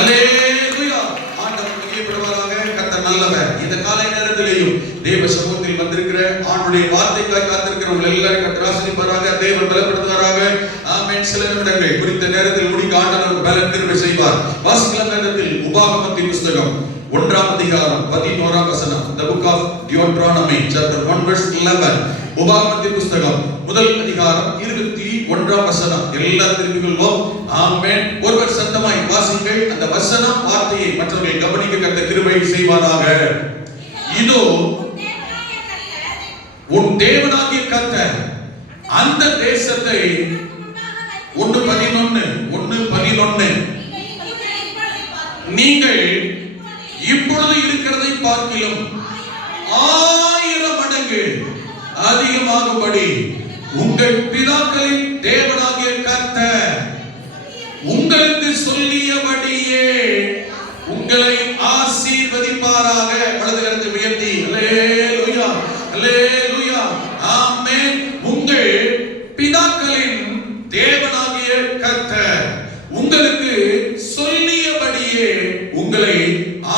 அல்லேலூயா. ஆண்டவர் மகிமைப்படுவாராக. கர்த்தர் நல்லவர். இந்த காலை நேரத்திலேயும் தேவ சமூகத்தில் வந்திருக்கிற ஆண்டுடைய வார்த்தைக்காய் காத்திருக்கிறவர்கள் எல்லாரும் கர்த்தர் ஆசீர்வதிப்பாராக. தேவன் பலப்படுத்துவாராக. ஆமென். சில நிமிடங்கள் குறித்த நேரத்தில் முடிக்க ஆண்டவர் பலன் கிருபை செய்வார். வாசிக்கலாம் நேரத்தில் உபாகமத்தின் புத்தகம் 1ஆம் அதிகாரம் 11ஆம் வசனம். The book of Deuteronomy chapter 1 verse 11. உபாகமத்தின் புத்தகம் முதல் அதிகாரம் 21ஆம் வசனம். எல்லாம் திருப்பிக் கொள்வோம். ஆமென். ஒருவர் சத்தமாய் வாசிங்கள். அந்த வசனம் வார்த்தையை மற்றவர்கள் கவனிக்க கர்த்தர் கிருபை செய்வாராக. இதோ உன் தேவனாகிய கர்த்தர் அந்த தேசத்தை 1:11 நீங்கள் இப்பொழுது இருக்கிறதை பார்க்கிலும் 1000 மடங்கு அதிகமாகும்படி உங்கள் பிதாக்களின் தேவனாகிய கர்த்தர் உங்களுக்கு சொல்லியபடியே உங்களை ஆசீர்வதிப்பாராக. வலது கரத்தை உயர்த்தி அல்லேலூயா அல்லேலூயா ஆமென். உங்கள் பிதாக்களின் தேவனாகிய கர்த்தர் உங்களுக்கு சொல்லியபடியே உங்களை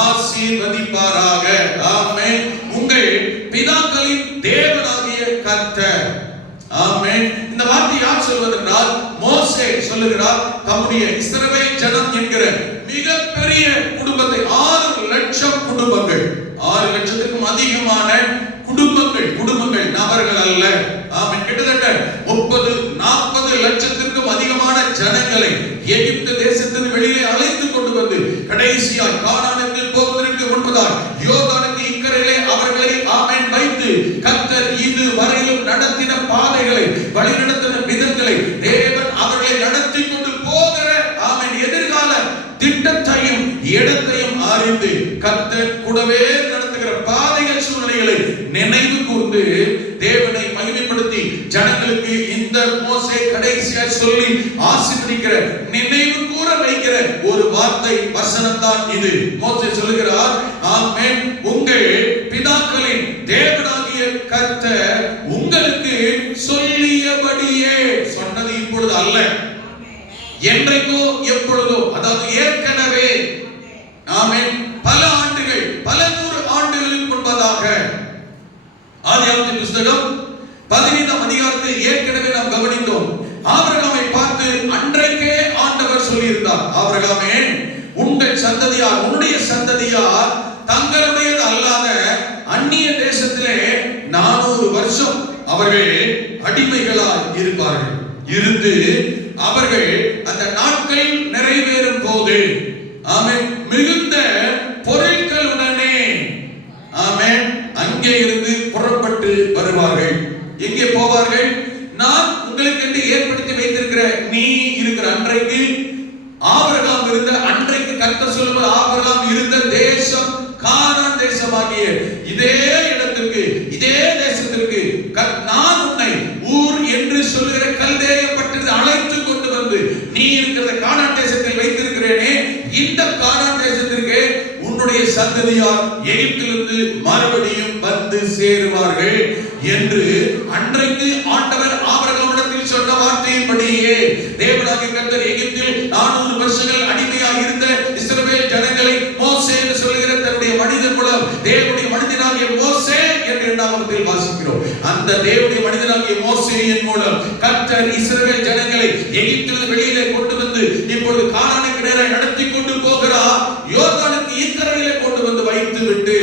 ஆசீர்வதிப்பாராக. ஆமென். உங்கள் பிதாக்களின் தேவனாகிய கர்த்தர். ஆமென். இந்த வார்த்தை யார் சொல்வதென்றால் மோசே சொல்லுகிறார். தம்முடைய இஸ்ரவேல் ஜனம் என்கிற மிகப்பெரிய குடும்பத்தை 6 லட்சம் குடும்பங்கள், 6 லட்சத்துக்கும் அதிகமான குடும்பங்கள் நபர்கள் அல்ல. ஆமென். கிட்டத்தட்ட 30-40 லட்சத்திற்கும் அதிகமான ஜனங்களை எகிப்து தேசத்தின் வெளியே அழைத்து கொண்டு வந்து கடைசியாய் கானானுக்கு போவதற்கு முன்பதாய் யோர்தானுக்கு இக்கரையிலே அவர்களை ஆமென் வைத்து கர்த்தர் இது வரையிலும் நடத்தின பாதைகளை, வழிநடத்தின விதங்களை, தேவன் அவர்களை நடத்தி கொண்டு போகிற ஆமென் எதிர்கால திட்டத்தையும் இடத்தையும் அறிந்து கர்த்தர் கூடவே நடத்துகிற பாதைகள் சூழ்நிலைகளை நினைவு கூர்ந்து தேவனை மகிமைப்படுத்தி ஜனங்களுக்கு இந்த மோசே கடைசியா சொல்லி ஆசீர்வதிக்கிற நினைவு கூற வைக்கிற ஒரு வார்த்தை வசனம் தான் இது. மோசே சொல்லுகிறார். ஆமென். உங்கள் பிதாக்களின் தேவனாகிய கர்த்தர் உங்களுக்கு சொல்லியபடியே, சொன்னது இப்பொழுது அல்ல, என்றைக்கோ எப்பொழுதோ, அதாவது ஏற்கனவே ஆமென் பல ஆண்டுகள், பல 100 ஆண்டுகளுக்கு முன்பதாக ஆதியாகமத்தின் புத்தகம் 15ஆம் அதிகாரத்தை ஏற்கனவே நாம் கவனித்தோம். ஆபிரகாமை பார்த்து அன்றைக்கே ஆண்டவர் சொல்லியிருந்தார். ஆபிரகாமே, உங்கள் சந்ததியார், உன்னுடைய சந்ததியார் தங்களுடையது அல்லாத அந்நிய தேசத்திலே 400 வருஷம் அவர்கள் அடிமைகளாய் இருப்பார்கள். இருந்து அவர்கள் அந்த நாட்கள் நிறைவேறும் போது ஆமென் மிகுந்த பொருட்களுடனே ஆமென் அங்கே இருந்து புறப்பட்டு வருவார்கள். எங்கே போவார்கள்? நான் உங்களுக்கு என்று ஏற்படுத்தி வைத்திருக்கிற நீ இருக்கிற அன்றைக்கு ஆபிரகாம் இருந்த அன்றைக்கு கர்த்தர் சொல்லுவது ஆபிரகாம் இருந்த தேசம் கானான் தேசமாகிய இதே இடத்திற்கு, இதே தேசத்திற்கு நான் உன்னை ஊர் என்று சொல்லுகிற கல்தேய பட்டணத்தில் அழைத்து கொண்டு வந்து நீ இருக்கிற கானான் தேசத்தில் வைத்திருக்கிறேனே, இந்த கானான் தேசத்திற்கு உன்னுடைய சந்ததியார் எகிப்திலிருந்து மறுபடியும் வந்து சேருவார்கள் என்று அன்றைக்கு ஆண்டவர் ஆபிரகாமிடத்தில் சொன்ன வார்த்தையின்படியே தேவனாகிய கர்த்தர் எகிப்தில் 400 வருஷங்கள் அடிமையாக இருந்த இஸ்ரவேல் ஜனங்களை மோசே என்று சொல்லுகிற தன்னுடைய மனிதன் மூலம் தேவனுடைய மனிதனாகிய மோசே என்று நாமத்தில் வாசிக்கிறோம். அந்த தேவனுடைய மனிதனாகிய மோசேயின் மூலம் கர்த்தர் இஸ்ரவேல் ஜனங்களை எகிப்திலிருந்து வெளியிலே கொண்டு வந்து இப்பொழுது கானானுக்கு நேராக நடத்தி கொண்டு போகிறார். யோர்தானுக்கு இக்கரையிலே கொண்டு வந்து வைத்து விட்டு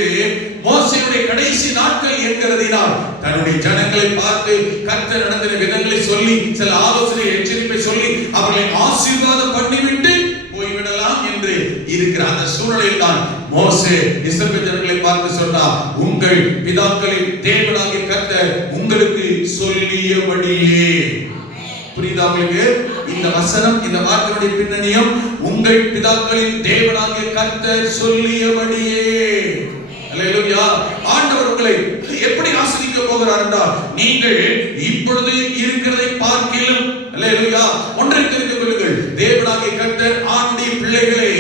மோசேயுடைய கடைசி நாட்கள் என்கிறதினால் தன்னுடைய ஜனங்களை பார்த்து கர்த்தர் நடத்தின விதங்களை சொல்லி சில ஆலோசனை எச்சரிப்பை சொல்லி அவர்களை ஆசீர்வாதம் பண்ணிவிட்டு போய்விடலாம் என்று இருக்கிற அந்த சூழலில் தான் மோசே இஸ்ரவேல் ஜனங்களை பார்த்து சொன்னார். உங்கள் பிதாக்களின் தேவனாகிய கர்த்தர் உங்களுக்கு சொல்லியபடியே. புரியுதா உங்களுக்கு? இந்த வசனம், இந்த வார்த்தையுடைய பின்னணியும் உங்கள் பிதாக்களின் தேவனாகிய கர்த்தர் சொல்லியபடியே. அல்லேலூயா. ஆண்டவர் உங்களை எப்படி ஆசீர்வதிக்க போகிறார் என்றால் நீங்கள் இப்பொழுது இருக்கிறதை பார்க்கிலும், அல்லேலூயா, ஒன்றை தெரிந்து கொள்ளுங்கள். தேவனாகிய கர்த்தர் ஆண்டுடைய பிள்ளைகளை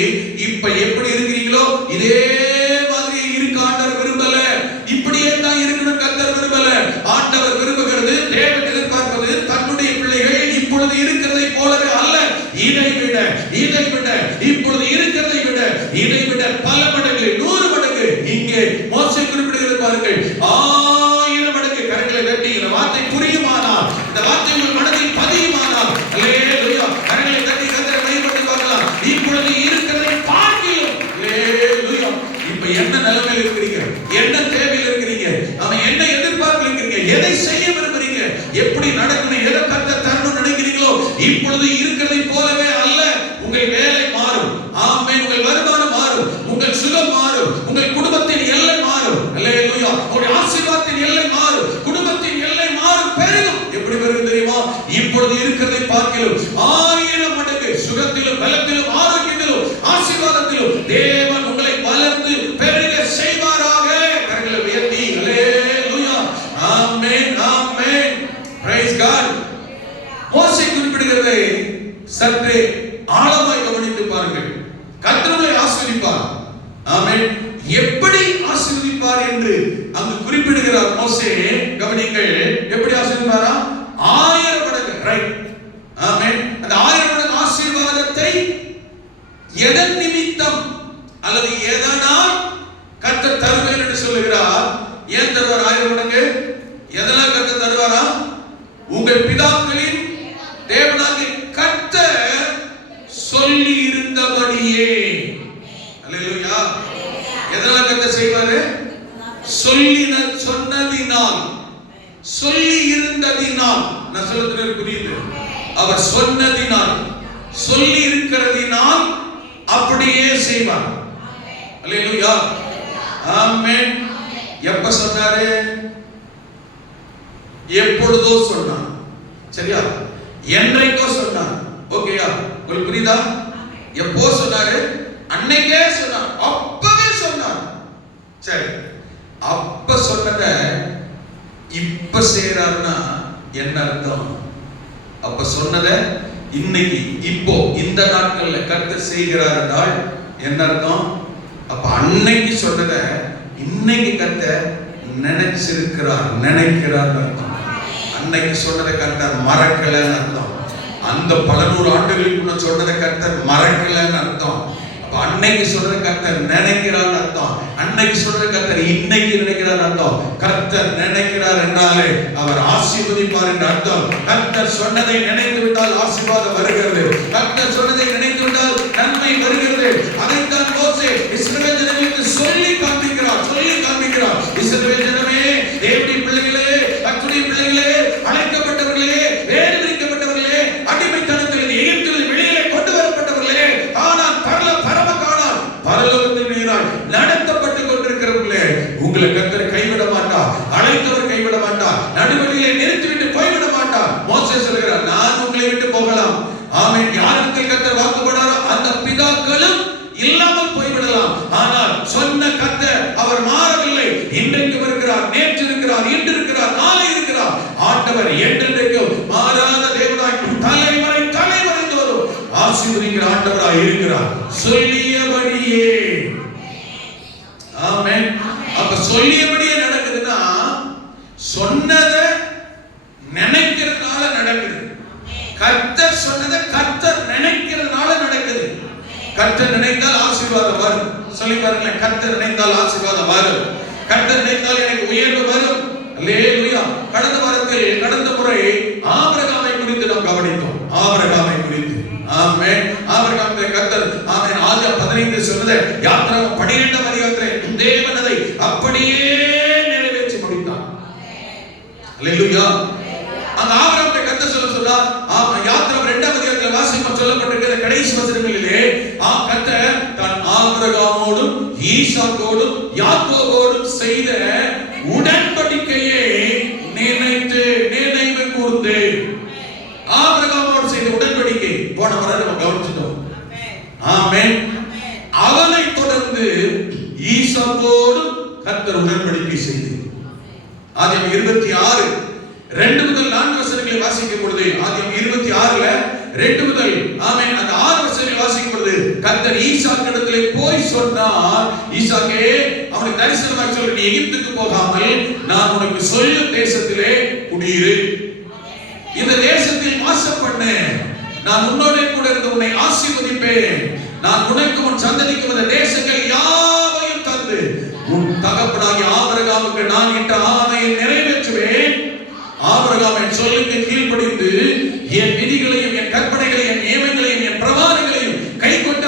இப்ப எப்படி இருக்கிறீங்களோ இதே மாதிரி இருக்க ஆண்டவர் விரும்பல. இப்படியே தான் இருக்கணும் கர்த்தர் விரும்பல. ஆண்டவர் விரும்புகிறது, தேவன் எதிர்பார்ப்பது தன்னுடைய பிள்ளைகள் இப்பொழுது இருக்கிறதை போலவே அல்ல, இதை விட இப்பொழுது இருக்கிறதை விட இப்பொழுது இருக்கிறதை பார்க்கிறோம். ஹalleluya. இப்ப என்ன நிலைமையில் இருக்கிறீங்க? என்ன தேவையில் இருக்கிறீங்க? அவன் என்ன எதிர்பார்ப்பில் இருக்கிறீங்க? எதை செய்ய விரும்புறீங்க? எப்படி நடக்கணும்? எதை கர்த்தர் தரணும் நினைக்கிறீங்களோ இப்பொழுது இருக்கிறதை போலவே அல்ல. உங்கள் வேலை மாறும். ஆமென். உங்கள் வருமானம் மாறும். உங்கள் சுகம் மாறும். உங்கள் குடும்பத்தின் எல்லை மாறும். ஹalleluya. உங்கள் ஆசீர்வாதத்தின் எல்லை மாறும். குடும்பத்தின் எல்லை மாறும், பெருகும். எப்படி பெருகும் தெரியுமா? இப்பொழுது இருக்கிறதை பார்க்கிறோம் 1000 மடங்கு சுகத்திலும் பலத்திலும் ஆரோக்கியத்திலும் ஆசீர்வாதத்திலும் தேவன் உங்களை வளர்ந்து பெருக செய்வாராக. கரங்களை உயர்த்தி ஹalleluya. ஆமென், ஆமென். Praise God. மோசே குறிப்பிடுகிறதை சற்றே ஆழமாய் கவனித்து பாருங்கள். கர்த்தர் உங்களை ஆசீர்வதிப்பார். ஆமென். எப்படி ஆசீர்வதிப்பார் என்று அங்கு குறிப்பிடுகிறார் மோசே. கவனிங்கள். எப்படி ஆசீர்வதிப்பாரா? 1000 மடங்கு. ரைட். ஆமென். அந்த 1000 மடங்கு ஆசீர்வாதத்தை எதன் நிமித்தம் அல்லது எதனால் கர்த்தர் தருவேன் என்று சொல்லுகிறார். ஏன் தருவார் 1000 மடங்கு? எதனால் கர்த்தர் தருவாரா? உங்கள் பிதாக்களின் தேவனாகிய கர்த்தர் சொல்லி இருந்தபடியே. ஹalleluya. எதனால் கர்த்தர் செய்வாரு? சொன்னதினால், சொல்லி இருந்ததினால். நான் சொல்றது புரியுது? அவர் சொன்னதினால், சொல்லி இருக்கிறதினால் அப்படியே செய்வார். ஹalleluya. ஆமென். எப்ப சொன்னாரு? எப்பொழுதோ சொன்னார். சரியா? என்றைக்கோ சொன்னார். ஓகேயா? உங்களுக்கு புரியுதா? எப்போ சொன்னாரு? அன்னைக்கே சொன்னார். அப்பவே சொன்னார். சரி. அப்ப சொன்னத இப்ப செய்யறாருன்னா என்ன அர்த்தம்? அப்ப சொன்னத இன்னைக்கு இப்போ இந்த நாட்கள்ல கர்த்தர் செய்கிறார் என்றால் என்ன அர்த்தம்? அப்ப அன்னைக்கு சொன்னத இன்னைக்கு கர்த்தர் நினைக்கிறார் அர்த்தம். அன்னைக்கு சொன்னதை கர்த்தர் மறக்கலன்னு அர்த்தம். அந்த பல நூறு ஆண்டுகளுக்கு முன்ன சொன்னதை கர்த்தர் மறக்கலன்னு அர்த்தம். அப்ப அன்னைக்கு சொல்ற கர்த்தர் நினைக்கிறார் அர்த்தம். அன்னைக்கு சொல்ற கர்த்தர் இன்னைக்கு நினைக்கிறார் அர்த்தம். கர்த்தர் நினைக்கிறார் என்றாலே அவர் ஆசீர்வதிப்பார் என்ற அர்த்தம். கர்த்தர் சொன்னதை நினைத்து விட்டால் ஆசீர்வாதம் வருகிறது. கர்த்தர் சொன்னதை நினைத்து விட்டால் நன்மை வருகிறது. அதைத்தான் மோசே இஸ்ரவேல் ஜனங்களுக்கு சொல்லி காண்பிக்கிறார். இஸ்ரவேல் ஜனமே, தேவனுடைய பிள்ளைகளே, கர்த்தருடைய பிள்ளைகளே, அழைக்கப்பட்டவர்களே, வேறு பிரிக்கப்பட்டவர்களே, அடிமைத்தனத்தில் எகிப்தில் வெளியிலே கொண்டு வரப்பட்டவர்களே, ஆனால் பரலோகத்தில் நீராய் நடத்தப்பட்டு கொண்டிருக்கிறவர்களே, உங்களை கர்த்தர் கைவிட மாட்டார். அழைத்தவர் கைவிட மாட்டார். நடுவழியிலே நிறுத்திவிட்டு போய்விட மாட்டார். மோசே சொல்கிறார், நான் உங்களை விட்டு போகலாம். ஆமென். யாருக்கு கர்த்தர் வாக்கு போடாரோ அந்த பிதாக்களும் இல்லாமல் போய்விடலாம். ஆனால் சொன்ன கர்த்தர் அவர் மாறவில்லை. இன்றைக்கு இருக்கிறார், நேற்று இருக்கிறார், இன்று இருக்கிறார், நாளை இருக்கிறார். ஆண்டவர் என்றென்றைக்கும் மாறாத தேவனாய் தலைவரை தோறும் ஆசீர்வதிக்கிற ஆண்டவராய் இருக்கிறார். சொல்லியபடியே. ஆமென். அப்ப சொல்லியபடியே நடக்குதுன்னா சொன்னதை நினைக்கிறதுனால நடக்குது. கர்த்தர் சொன்னதை கர்த்தர் நினைக்கிறதுனால நடக்குது. கர்த்தர் நினைத்தால் ஆசீர்வாதம் வரும். சொல்லி பாருங்க. கர்த்தர் நினைத்தால் ஆசீர்வாதம் வரும். கர்த்தர் நினைத்தால் எனக்கு உயர்வு வரும். அல்லேலூயா. கடந்த முறை ஆபிரகாமை குறித்து நாம் கவனித்தோம். ஆபிரகாமை குறித்து. ஆமென். ஆபிரகாமை கர்த்தர் ஆமென் ஆதியாகமம் 15 சொன்னது யாத்திராகமம் 12 அதிகாரத்திலே தேவன் அதை அப்படியே நிறைவேற்றி முடித்தார். அல்லேலூயா. அந்த ஆபிரகாமை கர்த்தர் சொல்றார். யாத்திராகமம் 2 அதிகாரத்திலே வாசிக்கும் சொல்லப்பட்டிருக்கிற கடைசி வசனங்களிலே கர்த்தர் தான் ஆபிரகாமோடும் ஈசாக்கோடும் யாக்கோபோடும் செய்த உடன்படிக்கையை நினைவு கூர்ந்து. ஆபிரகாமோடு செய்த உடன்படிக்கை போன முறை நம்ம கவனிச்சிட்டோம். ஆமென். அவனை தொடர்ந்து ஈசாக்கோடு கர்த்தர் உடன்படிக்கை செய்து. ஆதியாகமம் 26 2 முதல் 4 வசனங்களை வாசிக்கும் பொழுது, ஆதியாகமம் 26ல 2 முதல் ஆமென் அந்த 6 வசனங்களை வாசிக்கும் பொழுது கர்த்தர் ஈசாக்கிடத்திலே போய் சொன்னார், ஈசாக்கே, அவனுக்கு தரிசனமாக சொல்லி, நீ எகிப்துக்கு போகாமல் நான் உனக்கு சொல்லும் தேசத்திலே குடியிரு. இந்த தேசத்தில் வாசம் பண்ணு. நான் உன்னோட கூட இருந்து உன்னை ஆசீர்வதிப்பேன். நான் உனக்கு உன் சந்ததிக்கு இந்த தேசங்கள் யாவையும் தந்து உன் தகப்பனாகிய ஆபிரகாமுக்கு நான் இட்ட ஆணையை நிறைவேற்றுவேன். ஆபிரகாம் என் சொல்லுக்கு கீழ்ப்படிந்து என் விதிகளையும் என் கற்பனைகளையும் என் நியமங்களையும் என் பிரமாணங்களையும் கைக்கொண்ட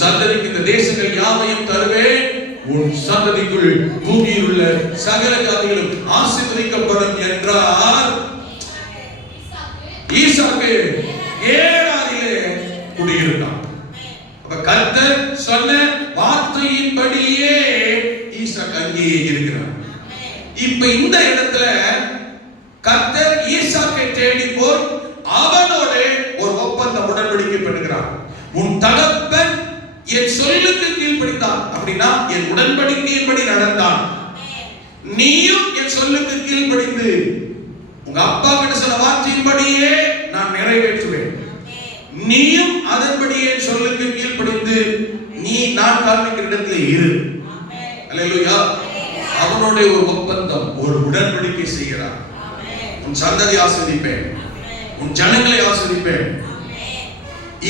சந்ததிக்கு இந்த தேசங்கள் யாவையும் தருவேன், உன் சந்ததிக்குள் பூமியில் உள்ள சகல ஜாதிகளும் ஆசீர்வதிக்கப்படும் என்றார். ஈசாக்கு ஏராரிலே குடியிருந்தான். கர்த்தர் சொன்ன வார்த்தையின்படியே ஈசாக்கு அங்கேயே இருக்கிறார். இப்ப இந்த இடத்துல கர்த்தர் ஈசாக்கை தேடி போய் அவனோட ஒரு ஒப்பந்தம் உடன்படிக்கை பண்ணுகிறார். உன் தகப்பன் என் சொல்லுக்கு கீழ்ப்படிந்தான், அப்படின்னா என் உடன்படிக்கையின்படி நடந்தான், நீயும் என் சொல்லுக்கு கீழ்ப்படிந்து உங்க அப்பா கிட்ட சொன்ன வார்த்தையின்படியே நான் நிறைவேற்றுவேன், நீயும் அதன்படியே சொல்லுக்கு கீழ்ப்படிந்து நீ நான் காண்பிக்கிற இடத்துல இரு. அல்லேலூயா. அவனோட ஒரு ஒப்பந்தம், ஒரு உடன்படிக்கை செய்கிறார். உன் சந்ததி ஆசீர்வதிப்பேன், உன் ஜனங்களை ஆசீர்வதிப்பேன்.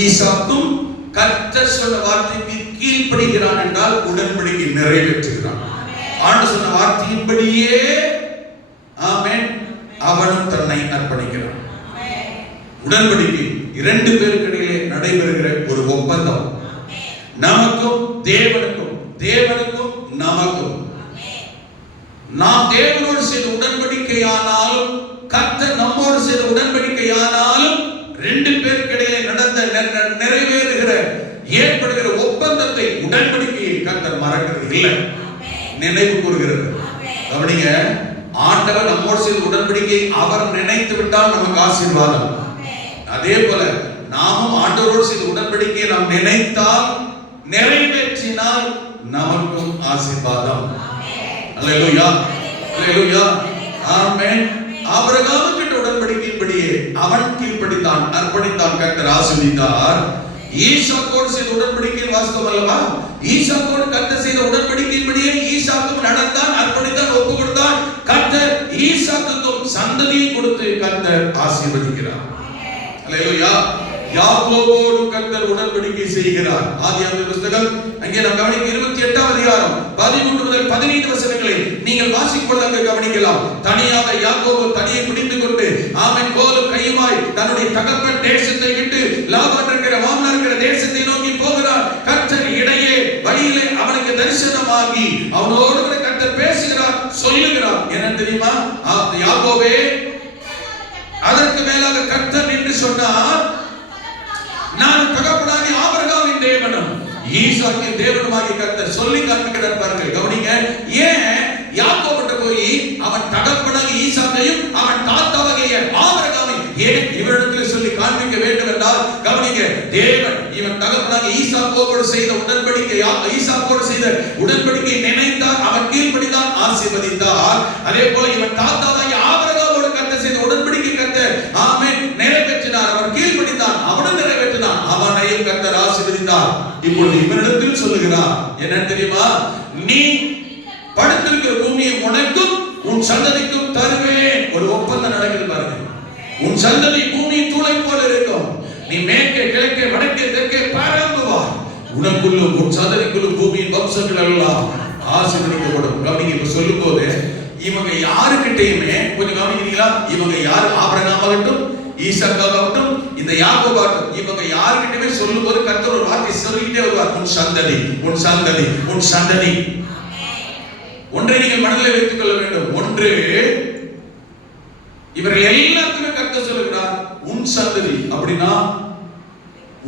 ஈசாக்கும் கர்த்தர் சொன்ன வார்த்தைக்கு கீழ்ப்படிகிறான் என்றால் உடன்படிக்கை நிறைவேற்றுகிறான். ஆண்டவர் சொன்ன வார்த்தையின்படியே ஆமென் அவனும் தன்னை அர்ப்பணிக்கிறான். உடன்படிக்கை இரண்டு பேருக்கு இடையிலே நடைபெறுகிற ஒரு ஒப்பந்தம். நமக்கும் தேவனுக்கும், தேவனுக்கும் நமக்கும். நாம் தேவனோடு செய்த உடன்படிக்கையானாலும் கர்த்தர் நம்மோடு செய்த உடன்படிக்கையானாலும் ரெண்டு பேருக்கு இடையிலே நடந்த நிறைவேறுகிற ஏற்படுகிற ஒப்பந்தத்தை, உடன்படிக்கையை கர்த்தர் மறக்கிறது இல்லை, நினைவு கூறுகிறது. கவனிங்க, ஆண்டவர் நம்மோடு செய்த உடன்படிக்கை அவர் நினைத்து விட்டால் நமக்கு ஆசீர்வாதம். அதே போல நாமும் ஆண்டவரோடு செய்த உடன்படிக்கையை நாம் நினைத்தால், நிறைவேற்றினால் நமக்கும் ஆசீர்வாதம். அல்லேலூயா, அல்லேலூயா, ஆமென். ஆபிரகாம் கிட்ட உடன்படிக்கையின்படியே அவன் கீழ்ப்படிந்தான், அர்ப்பணித்தான், கர்த்தர் ஆசீர்வதித்தார். ஈசாக்கோடு செய்த உடன்படிக்கையின் வாஸ்தவம் அல்லவா? ஈசாக்கோடு கர்த்தர் செய்த உடன்படிக்கையின்படியே ஈசாக்கும் நடந்தான், அர்ப்பணித்தான், ஒப்பு கொடுத்தான். கர்த்தர் ஈசாக்குக்கும் சந்ததியை கொடுத்து கர்த்தர் ஆசீர்வதிக்கிறார். அல்லேலூயா. யாக்கோபோடு கர்த்தர் உடன்படிக்கை செய்கிறார். ஆதியாகம புத்தகம் அங்கே நாம் கவனிக்க 28ஆம் அதிகாரம் 13 முதல் 15 வசனங்களை நீங்கள் வாசிக்கும் பொழுது அங்கே கவனிக்கலாம். தனியாக யாக்கோபு தனியை பிடித்துக் கொண்டு ஆமென் கோலும் கையுமாய் தன்னுடைய தகப்பன் தேசத்தை விட்டு லாபான் இருக்கிற மாமனார் இருக்கிற தேசத்தை நோக்கி போகிறார். கர்த்தர் இடையே வழியிலே அவனுக்கு தரிசனமாகி அவனோடு கூட கர்த்தர் பேசுகிறார், சொல்லுகிறார். என்ன தெரியுமா? யாக்கோபே, அதற்கு மேலாக கர்த்தர் என்று சொன்னார், நான் தகப்பனாகிய ஆபிரகாமின் தேவனும் ஈசாக்கின் தேவனுமாகிய கர்த்தர் சொல்லி காண்பிக்கிறார். பாருங்கள், கவனிங்க. ஏன் யாக்கோபுட்ட போய் அவன் தகப்பனாகிய ஈசாக்கையும் அவன் தாத்தாவாகிய ஆபிரகாமை ஏன் இவரிடத்தில் சொல்லி காண்பிக்க வேண்டும் என்றால், கவனிங்க, தேவன் இவன் தகப்பனாகிய ஈசாக்கோடு செய்த உடன்படிக்கை, ஈசாக்கோடு செய்த உடன்படிக்கை நினைத்தார், அவன் கீழ்ப்படிந்தான், ஆசீர்வதித்தார். அதே போல இவன் தாத்தாவாகிய ஆபிரகாமோடு கர்த்தர் செய்த உடன்படிக்கை கர்த்தர் ஆமென் நிறைவேற்றினார், அவன் கீழ்ப்படிந்தான், அவனும் நிறைவேற்றினான், அவனையும் கர்த்தர் ஆசீர்வதித்தார். இப்பொழுது இவனிடத்தில் சொல்லுகிறார், என்ன தெரியுமா? நீ படுத்திருக்கிற பூமியை உனக்கும் உன் சந்ததிக்கும் தருவேன். ஒரு ஒப்பந்தம் நடக்குது பாருங்க. உன் சந்ததி பூமி தூளை போல இருக்கும். நீ மேற்கே கிழக்கே வடக்கே தெற்கே பரம்புவாய். உனக்குள்ளும் உன் சந்ததிக்குள்ளும் பூமியின் வம்சங்கள் எல்லாம் ஆசீர்வதிக்கப்படும். கவனிங்க, இப்ப சொல்லும் போது இவங்க யாருக்கிட்டையுமே கொஞ்சம் கவனிக்கிறீங்களா? இவங்க யாரு? ஆபிரகாமாகட்டும், ஈசாக்காகட்டும், இந்த யாக்கோபாகட்டும், இவங்க யாருக்கிட்டயுமே சொல்லும் போது கர்த்தர் ஒரு வார்த்தை சொல்லிக்கிட்டே வருவார், உன் சந்ததி, உன் சந்ததி, உன் சந்ததி. ஒன்றை நீங்கள் மனதில் வைத்துக் கொள்ள வேண்டும். ஒன்று, இவர்கள் எல்லாத்துக்குமே கர்த்தர் சொல்லுகிறார் உன் சந்ததி. அப்படின்னா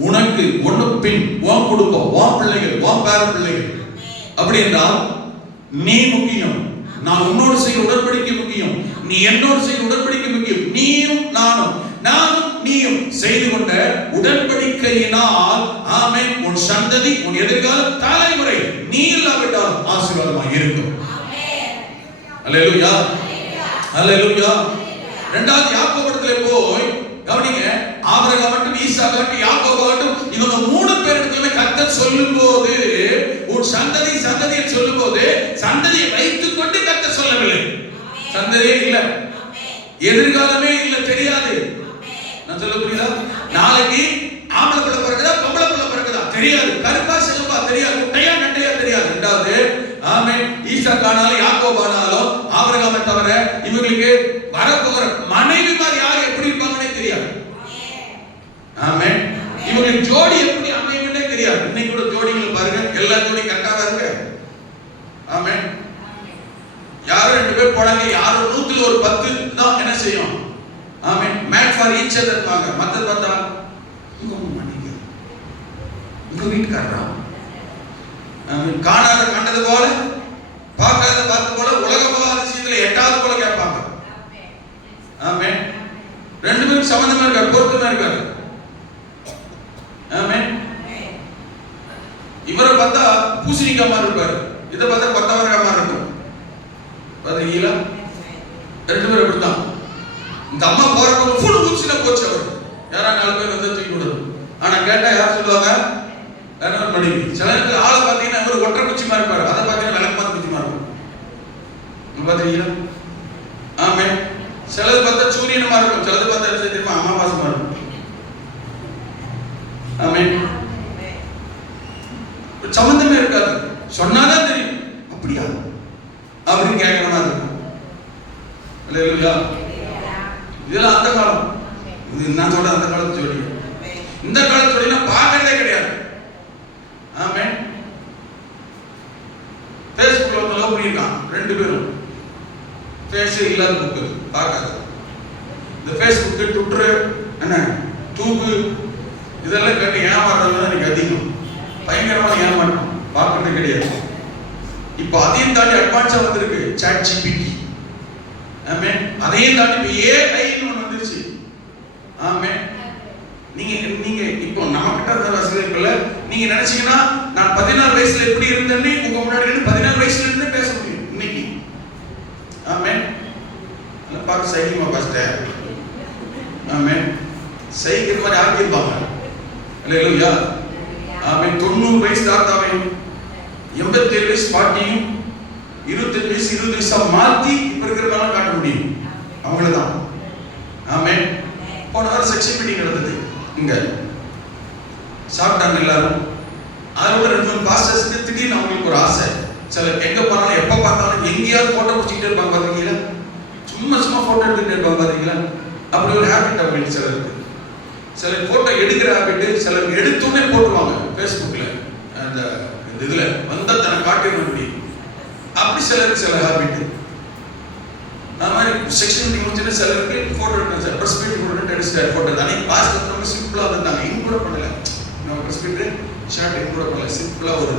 உனக்கு ஒண்ணு பின் உன் குடும்பம், உன் பிள்ளைகள், உன் பேர பிள்ளைகள். அப்படி என்றால் நீ முக்கியம், நான் உன்னோடு செய்ய உடன்படிக்கை முக்கியம், நீ என்னோடு செய்ய உடன்படிக்கை முக்கியம். நீயும் நானும், நானும் நீயும் செய்து கொண்ட உடன்படிக்கையினால் ஆமென் உன் சந்ததி, உன் எதிர்கால தலைமுறை நீ இல்லாவிட்டால் ஆசீர்வாதமாக இருக்கும். அல்லேலூயா, அல்லேலூயா. இரண்டாவது யாக்கோபிடத்திலே போய் கவனிங்க, ஆபிரகாம், ஈசாக்கு, யாக்கோபு, இவங்க மூணு பேரிடத்திலுமே கர்த்தர் சொல்லும்போது உன் சந்ததி சந்ததியை சொல்லும்போது சந்ததியை வைத்துக் கொண்டு கர்த்தர் சொல்லவில்லை. சந்ததியே இல்ல, எதிர்காலமே இல்ல, தெரியாது. நான் சொல்ல புரியுதா? நாளைக்கு ஆம்பளை பிள்ளை பிறகுதா பொம்பளை பிள்ளை பிறகுதா தெரியாது, கருப்பா சிவப்பா தெரியாது, குட்டையா நட்டையா தெரியாது. இரண்டாவது ஆமென் ஈசாக்கானாலும் யாக்கோபானாலும் ஆபிரகாமை தவிர இவங்களுக்கு வரப்போகிற மனைவிமார் யார் எப்படி இருப்பாங்கன்னே தெரியாது. ஆமென். இவங்களுக்கு ஜோடி எப்படி அமையும்னே தெரியாது. இன்னைக்கு கூட ஜோடிகள் படிச்சதுவாங்க. மத்தது பார்த்தா உங்க வீட்டுக்காரரா, காணாத கண்டது போல, பார்க்காத பார்த்து போல, உலக அதிசயத்துல எட்டாவது போல கேட்பாங்க. ஆமென். ரெண்டு பேரும் சம்பந்தமா இருக்காரு, பொருத்தமா இருக்காரு. ஆமென். இவரை பார்த்தா பூசணிக்காய் மாதிரி இருப்பாரு, இதை பார்த்தா கொத்தவரங்காய் மாதிரி இருக்கும். பாத்தீங்களா? ரெண்டு பேரும் இப்படித்தான். இந்த அம்மா போறப்ப ஃபுல் பூச்சில போச்சு. அவர் யாரா 4 பேர் வந்து தூக்கி விடுறது. ஆனா கேட்டா யார் சொல்லுவாங்க? கணவன் மனைவி. சில நேரத்தில் ஆளை பார்த்தீங்கன்னா இவர் ஒற்றை குச்சி மாதிரி இருப்பாரு, அதை பார்த்தீங்கன்னா விளக்கமாத குச்சி மாதிரி இருக்கும். பாத்தீங்களா? ஆமென். சிலது பார்த்தா சூரியனமா இருக்கும், சிலது பார்த்தா என்ன தெரியுமா? அமாவாசமா இருக்கும். ஆமென். சம்பந்தமே இருக்காது, சொன்னாதான் தெரியும். அப்படியா அப்படின்னு கேட்கிற மாதிரி இருக்கும். அல்லேலூயா. இதெல்லாம் அந்த காலம். இது நான் சொல்ற அந்த காலத்து ஜோடி. இந்த காலத்து ஜோடினா பார்க்கறதே கிடையாது. ஆமென். ஃபேஸ்புக்ல வந்து லவ் பண்ணிருக்கான் ரெண்டு பேரும். ஃபேஸ் இல்லாத புக்கு பார்க்காத. இந்த ஃபேஸ்புக், ட்விட்டர், என்ன தூக்கு இதெல்லாம் கேட்டு ஏமாறுறது தான் எனக்கு அதிகம். பயங்கரமான ஏமாற்றம். பார்க்கறது கிடையாது. இப்போ அதையும் தாண்டி அட்வான்ஸா வந்திருக்கு சாட் ஜிபிடி. ஆமென். அதையும் தாண்டி இப்போ ஏஐன்னு ஒன்று வந்துருச்சு. ஆமென். நீங்க இப்போ நம்ம கிட்ட இருந்த வசதிகள்ல நீங்க நினைச்சீங்கன்னா நான் 16 வயசுல எப்படி இருந்தேன்னு உங்க முன்னாடி 16 வயசுல இருந்தே பேச முடியும் இன்னைக்கு. ஆமென். நான் பார்க்க சைக்கிமா பாஸ்டர். ஆமென். சைக்கிள் மாதிரி ஆக்கிருப்பாங்க. அல்லேலூயா. ஆமென். 90 வயசு தாத்தாவையும் 87 வயசு பாட்டியும் 25 வயசு 20 வயசா மாத்தி இப்ப இருக்கிறவங்க காட்ட முடியும். அவங்களதான். ஆமென். போன வாரம் செக்ஷன் மீட்டிங் நடந்தது. இங்க சாப்பிட்டாங்க எல்லாரும். அதோட 2 பாஸ்டர்ஸ் திடீர்னு அவங்களுக்கு ஒரு ஆசை. சில எங்க போனாலும் எப்ப பார்த்தாலும் எங்கேயாவது போட்டோ பிடிச்சிக்கிட்டே இருப்பாங்க. பாத்தீங்களா? சும்மா போட்டோ எடுத்துக்கிட்டே இருப்பாங்க. பாத்தீங்களா? அப்படி ஒரு ஹேபிட் அவங்களுக்கு சிலருக்கு. சிலர் போட்டோ எடுக்கிற ஹேபிட், சிலர் எடுத்தோடனே போட்டுருவாங்க ஃபேஸ்புக்ல. அந்த இதுல வந்த தன்னை காட்டிட முடியும். அப்படி சிலருக்கு சில ஹேபிட். அந்த மாதிரி செக்ஷன் மீட்டிங் முடிச்சுட்டு சிலருக்கு போட்டோ எடுக்கணும் சார். ப்ரெஸ் மீட் போட்டு எடுத்துட்டார் போட்டோ. அன்னைக்கு பாஸ்டர் ரொம்ப சிம்பிளா வந்தாங்க. இன்னும் கூட பண்ணல. நம்ம ப்ரெஸ் மீட் ஷார்ட் இன்னும் கூட பண்ணல. சிம்பிளா ஒரு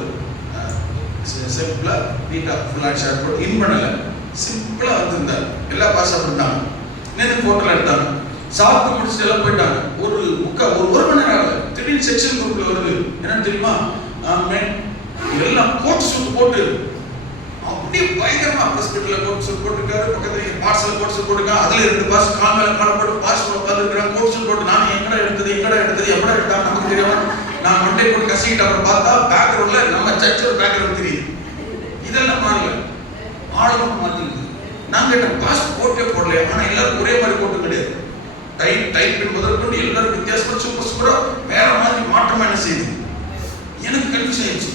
சிம்பிளா நீட்டா ஃபுல்லா ஷார்ட் போட்டு இன் பண்ணல. சிம்பிளா வந்திருந்தார். எல்லா பாஸ்டர் பண்ணாங்க. நேத்து போட்டோல எடுத்தாங்க. சாப்பிட்டு முடிச்சுட்டு எல்லாம் போயிட்டாங்க. ஒரு மணி நேரம் ஆகல. திடீர்னு செக்ஷன் குரூப்ல வருது. என்னன்னு தெரியுமா? ஆமென். எல்லாம் கோட் சூட் போட்டு அப்படியே பயங்கரமா ஹாஸ்பிடல்ல கோட் சூட் போட்டுருக்காரு. பக்கத்துல பார்சல் கோட் சூட் போட்டுருக்காங்க. அதுல 2 பாஸ் கால் மேல கால் போட்டு பார்சல் உட்கார்ந்துருக்காங்க. கோட் சூட் போட்டு நான் எங்கடா எடுத்தது எப்படா எடுத்தா நமக்கு தெரியாம நான் மண்டை போட்டு கசிக்கிட்டு அப்புறம் பார்த்தா பேக்ரவுண்ட்ல நம்ம சர்ச்சோட பேக்ரவுண்ட் தெரியுது. இதெல்லாம் மாறல. ஆழமா மாத்திருக்கு. நான் கேட்டேன் பாஸ் போட்டே போடல. ஆனா எல்லாரும் ஒரே மாதிரி போட்டு கிடையாது. டைப் முதற்கொண்டு எல்லாரும் வித்தியாசமா சூப்பரா வேற மாதிரி மாற்றமா என்ன செய்யுது. எனக்கு கன்ஃபியூஷன் ஆயிடுச்சு.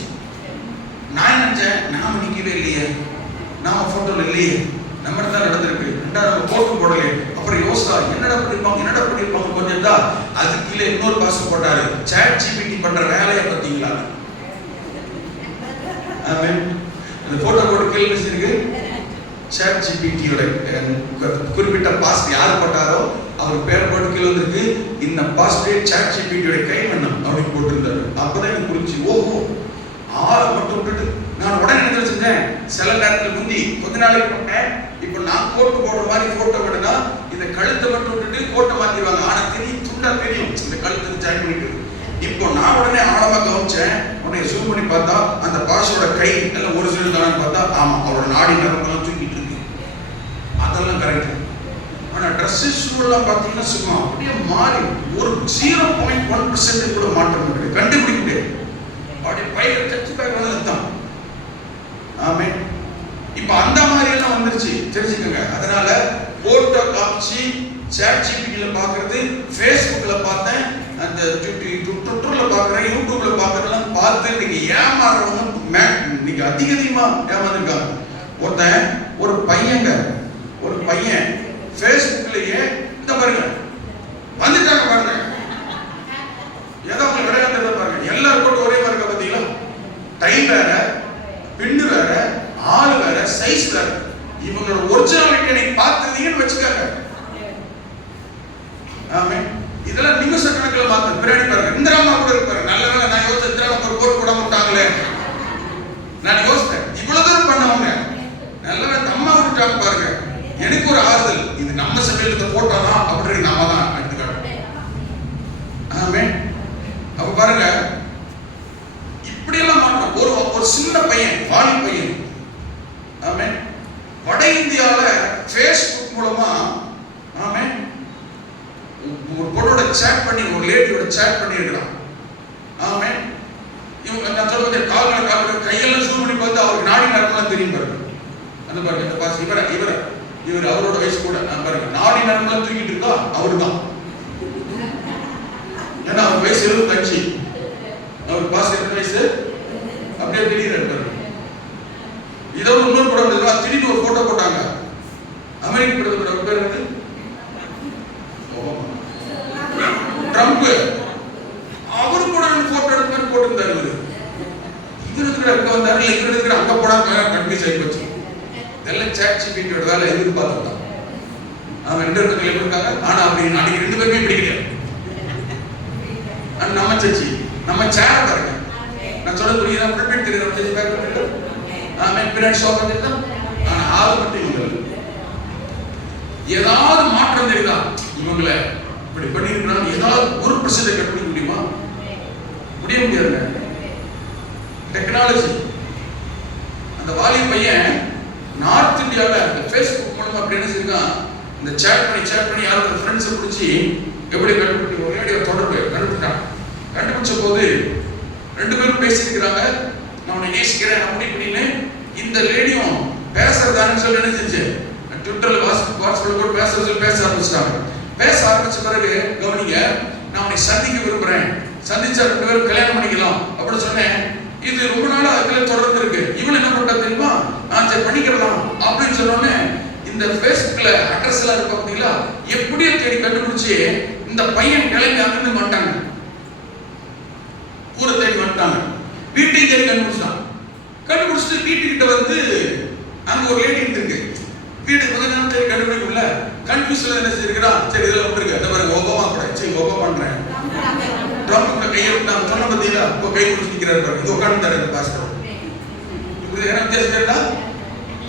நான் நினைச்சேன் நாம நிக்கவே இல்லையே, நாம போட்டோல இல்லையே, நம்ம தான் நடந்திருக்கு. நம்ம போட்டோ போடல. அப்புறம் யோசா என்னடா பண்ணிருப்பாங்க கொஞ்சம் தான். அதுக்கு கீழே இன்னொரு பாஸ் போட்டாரு. சாட் ஜிபிடி பண்ற வேலையை பார்த்தீங்களா? ஆமென். அந்த போட்டோ போட்டு கேள்வி இருக்கு. சாட் ஜிபிடியோட குறிப்பிட்ட பாஸ்ட் யார் போட்டாரோ அவர் பேர் போட்டு கீழே வந்திருக்கு. இந்த பாஸ்டே சாட் ஜிபிடியோட கைவண்ணம் அப்படின்னு போட்டிருந்தாரு. அப்பதான் எனக்கு புரிஞ்சு ஓஹோ ஆளை மட்டும் விட்டுட்டு நான் உடனே என்ன செஞ்சேன். சில நேரத்தில் முந்தி கொஞ்ச நாளைக்கு போட்டேன். இப்போ நான் கோட்டு போடுற மாதிரி போட்டோ விடுனா இந்த கழுத்தை மட்டும் விட்டுட்டு கோட்டை மாத்திடுவாங்க. ஆனா தெரியும், துண்டா தெரியும் இந்த கழுத்துக்கு ஜாயின் பண்ணிட்டு. இப்போ நான் உடனே ஆழமா கவனிச்சேன். உடனே ஜூம் பண்ணி பார்த்தா அந்த பாஷோட கை எல்லாம் ஒரிஜினல் தானு பார்த்தா ஆமா அவரோட நாடி நரம்பெல்லாம் தூக்கிட்டு இருக்கு. அதெல்லாம் கரெக்ட். ஆனா ட்ரெஸ் ஷூலாம் பார்த்தீங்கன்னா சும்மா அப்படியே மாறி ஒரு 0.1% கூட மாற்றம் கிடையாது. கண்டுபிடிக்க முடியாது. அப்படியே பயிரை தச்சு தான். ஆமென். இப்ப அந்த மாதிரி எல்லாம் வந்துருச்சு தெரிஞ்சுக்கங்க. அதனால போட்டோ காமிச்சு சாட் ஜிபிடில பாக்குறது, ஃபேஸ்புக்ல பார்த்தேன், அந்த ட்விட்டர்ல பாக்குறேன், யூடியூப்ல பாக்குறதெல்லாம் பார்த்து இன்னைக்கு ஏமாறுறவங்க இன்னைக்கு அதிகமா ஏமாந்துருக்காங்க. ஒரு பையன் ஃபேஸ்புக்லயே இந்த பாருங்க வந்துட்டாங்க பாருங்க. ஏதோ அவங்க விளையாடுறத பாருங்க. எல்லாரும் போட்டு ஒரே மாதிரி இருக்க பாத்தீங்களா? டை வேற, பின்னு வேற, ஆள் வேற, சைஸ் வேற. இவங்களோட ஒரிஜினாலிட்டி நீங்க பாத்துறீங்கன்னு வச்சுக்கோங்க. ஆமென். இதெல்லாம் நிமிஷ கணக்கில் மாத்த பின்னாடி பாருங்க. இந்திராமா கூட இருப்பாரு. நல்ல வேளை நான் யோசிச்ச இந்திராமா ஒரு போட்டு போடாம விட்டாங்களே. நான் யோசித்தேன் இவ்வளவு தூரம் பண்ணவங்க நல்ல வேளை அம்மா விட்டுட்டாங்க பாருங்க. எனக்கு ஒரு ஆறுதல், இது நம்ம சபையில இந்த போட்டோ தான் அப்படின்னு நாம தான் எடுத்துக்காட்டோம். ஆமென். அப்ப பாருங்க இப்படி எல்லாம் மாற்றம். ஒரு சின்ன பையன், வாலி பையன், ஆமென், வட இந்தியால Facebook மூலமா, ஆமென், ஒரு பொண்ணோட சேட் பண்ணி, ஒரு லேடியோட சேட் பண்ணி இருக்கான். ஆமென். இவங்க நான் சொல்றது கால்களை கையெல்லாம் ஜூம் பண்ணி பார்த்து அவருக்கு நாடி நரம்பெல்லாம் தெரியும் பாருங்க. அந்த பாருங்க இந்த பாஸ் இவர் அவரோட வயசு கூட பாருங்க நாடி நரம்பெல்லாம் தூக்கிட்டு இருக்கா அவரு தான். ஏன்னா அவர் வயசு 75, அவர் பாஸ் எத்தனை வயசு அப்படியே திடீர்னு பாருங்க. இதோட இன்னொரு படம் இருந்தா திடீர்னு ஒரு போட்டோ போட்டாங்க. அமெரிக்க படத்தோட பேர் என்னது? ட்ரம்ப். அவரு கூட போட்டோ எடுத்து மாதிரி போட்டிருந்தாரு. இவரு இருக்கிற அங்க வந்தாரு, இவரு இருக்கிற அங்க போனாங்க. கன்ஃபியூஸ் ஆகி போச்சு. இதெல்லாம் சாட் ஜிபிடியோட வேலை எதிர்பார்த்துட்டான். அவன் 2 இடத்துல இருக்காங்க. ஆனா அப்படி அன்னைக்கு 2 பேருமே பிடிக்கல. நம்ம சச்சி நம்ம சேர பாருங்க. நான் சொல்ல புரியுதா? ஃபுல்பிட் தெரியுது. நம்ம சச்சி பேக் பண்ணிட்டு ஆமென் பிராண்ட் ஷாப் பண்ணிட்டு ஆனா ஆள் மட்டும் இல்லை. ஏதாவது மாற்றம் தெரியுதா? இவங்கள இப்படி பண்ணிருக்காங்க. ஏதாவது 1% கண்டுபிடிக்க முடியுமா? முடியாது. டெக்னாலஜி. அந்த வாலி பையன் நார்த் இந்தியாவில் இந்த Facebook மூலமா அப்படி என்ன செஞ்சிருக்கான், இந்த சேட் பண்ணி யாரோட ஃப்ரெண்ட்ஸை பிடிச்சி எப்படி கண்டுபிடிக்க ஒரே தொடர்பு கண்டுபிடிச்சான். கண்டுபிடிச்ச போது 2 பேரும் பேசியிருக்கிறாங்க. நான் உன்னை நேசிக்கிறேன் அப்படி இப்படின்னு. இந்த லேடியும் பேசுறதான்னு சொல்லி என்ன செஞ்சு ட்விட்டர்ல வாட்ஸ்அப்ல கூட பேச ஆரம்பிச்சிட்டாங்க. பேச ஆரம்பிச்ச பிறகு கவனிங்க, நான் உன்னை சந்திக்க விரும்புறேன், சந்திச்சா 2 பேரும் கல்யாணம் பண்ணிக்கலாம் அப்படின்னு சொன்னேன். இது ரொம்ப நாளா இதுல தொடர்ந்து இருக்கு. இவன் என்ன பண்றா தெரியுமா, நான் சரி பண்ணிக்கலாம் அப்படின்னு சொன்னோன்னே இந்த Facebookல அட்ரஸ் எல்லாம் இருக்க பார்த்தீங்களா, எப்படியோ தேடி கண்டுபிடிச்சு இந்த பையன் கிளம்பி அங்கிருந்து வந்துட்டாங்க. ஊரை தேடி வந்துட்டாங்க. வீட்டையும் தேடி கண்டுபிடிச்சான். கண்டுபிடிச்சிட்டு வீட்டுக்கிட்ட வந்து அங்க ஒரு லேடி இருக்கு. வீடு கொஞ்ச நேரம் தேடி கண்டுபிடிக்கும்ல, கன்ஃபியூஸ்ல என்ன செஞ்சிருக்கா, சரி இதெல்லாம் விட்டுருக்கு. அந்த மாதிரி ஒபாமா கூட சரி ஒபா பண்றேன் ட்ரம்ப் கையை விட்டாங்க. சொன்ன பார்த்தீங்களா, இப்போ கை பிடிச்சி நிற்கிறாரு பாருங்க. இது உட்காந்துட்டாரு இந்த பாஸ்டர். இப்படி என்ன வித்தியாசம் கேட்டா,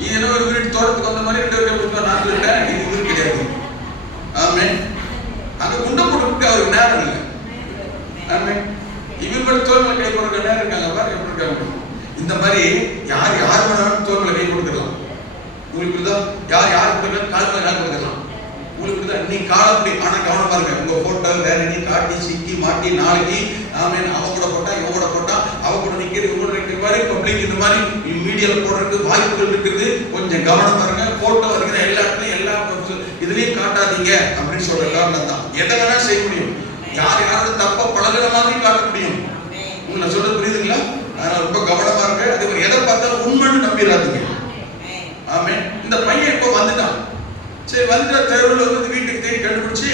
இது என்ன ஒரு வீட்டு தோட்டத்துக்கு வந்த மாதிரி 2 பேரும் கொடுத்தா நான் சொல்லிட்டேன். இது இது கிடையாது. ஆமென். அங்க குண்டை போட்டுக்கிட்டு அவருக்கு நேரம் இல்லை. ஆமென். இவங்க தோல்களை கை கொடுக்க நேரம் இருக்காங்க பாரு எப்படி இருக்காங்க. இந்த மாதிரி யார் வேணாலும் தோல்களை கை கொடுக்கலாம். உங்களுக்கு தான் யார் கொடுக்கலாம், கால் மேல கால் கொடுக்கலாம். உங்களுக்கு தான் நீ காலப்படி. ஆனா கவனமா இருங்க, உங்க போட்டோ வேற நீ காட்டி சிக்கி மாட்டி நாளைக்கு ஆமென் அவ கூட போட்டா இவ கூட போட்டா அவ கூட நிக்கிறது இவ கூட நிக்கிற மாதிரி பப்ளிக் இந்த மாதிரி மீடியால போடுறதுக்கு வாய்ப்புகள் இருக்குது. கொஞ்சம் கவனமா இருங்க. போட்டோ இருக்கிற எல்லா இடத்துலயும் எல்லா இதுலயும் காட்டாதீங்க அப்படின்னு சொல்ற காரணம் தான். எதை வேணா செய்ய முடியும். யாரோட தப்ப பழகுற மாதிரி காட்ட முடியும். உங்களுக்கு சொல்றது புரியுதுங்களா? அதனால ரொம்ப கவனமா இருங்க. அதே மாதிரி எதை பார்த்தாலும் உண்மைன்னு நம்பிடாதீங்க. ஆமென். இந்த பையன் இப்போ வந்துட்டான். சரி வந்துட்டா தெருவில் வந்து வீட்டுக்கு தேடி கண்டுபிடிச்சு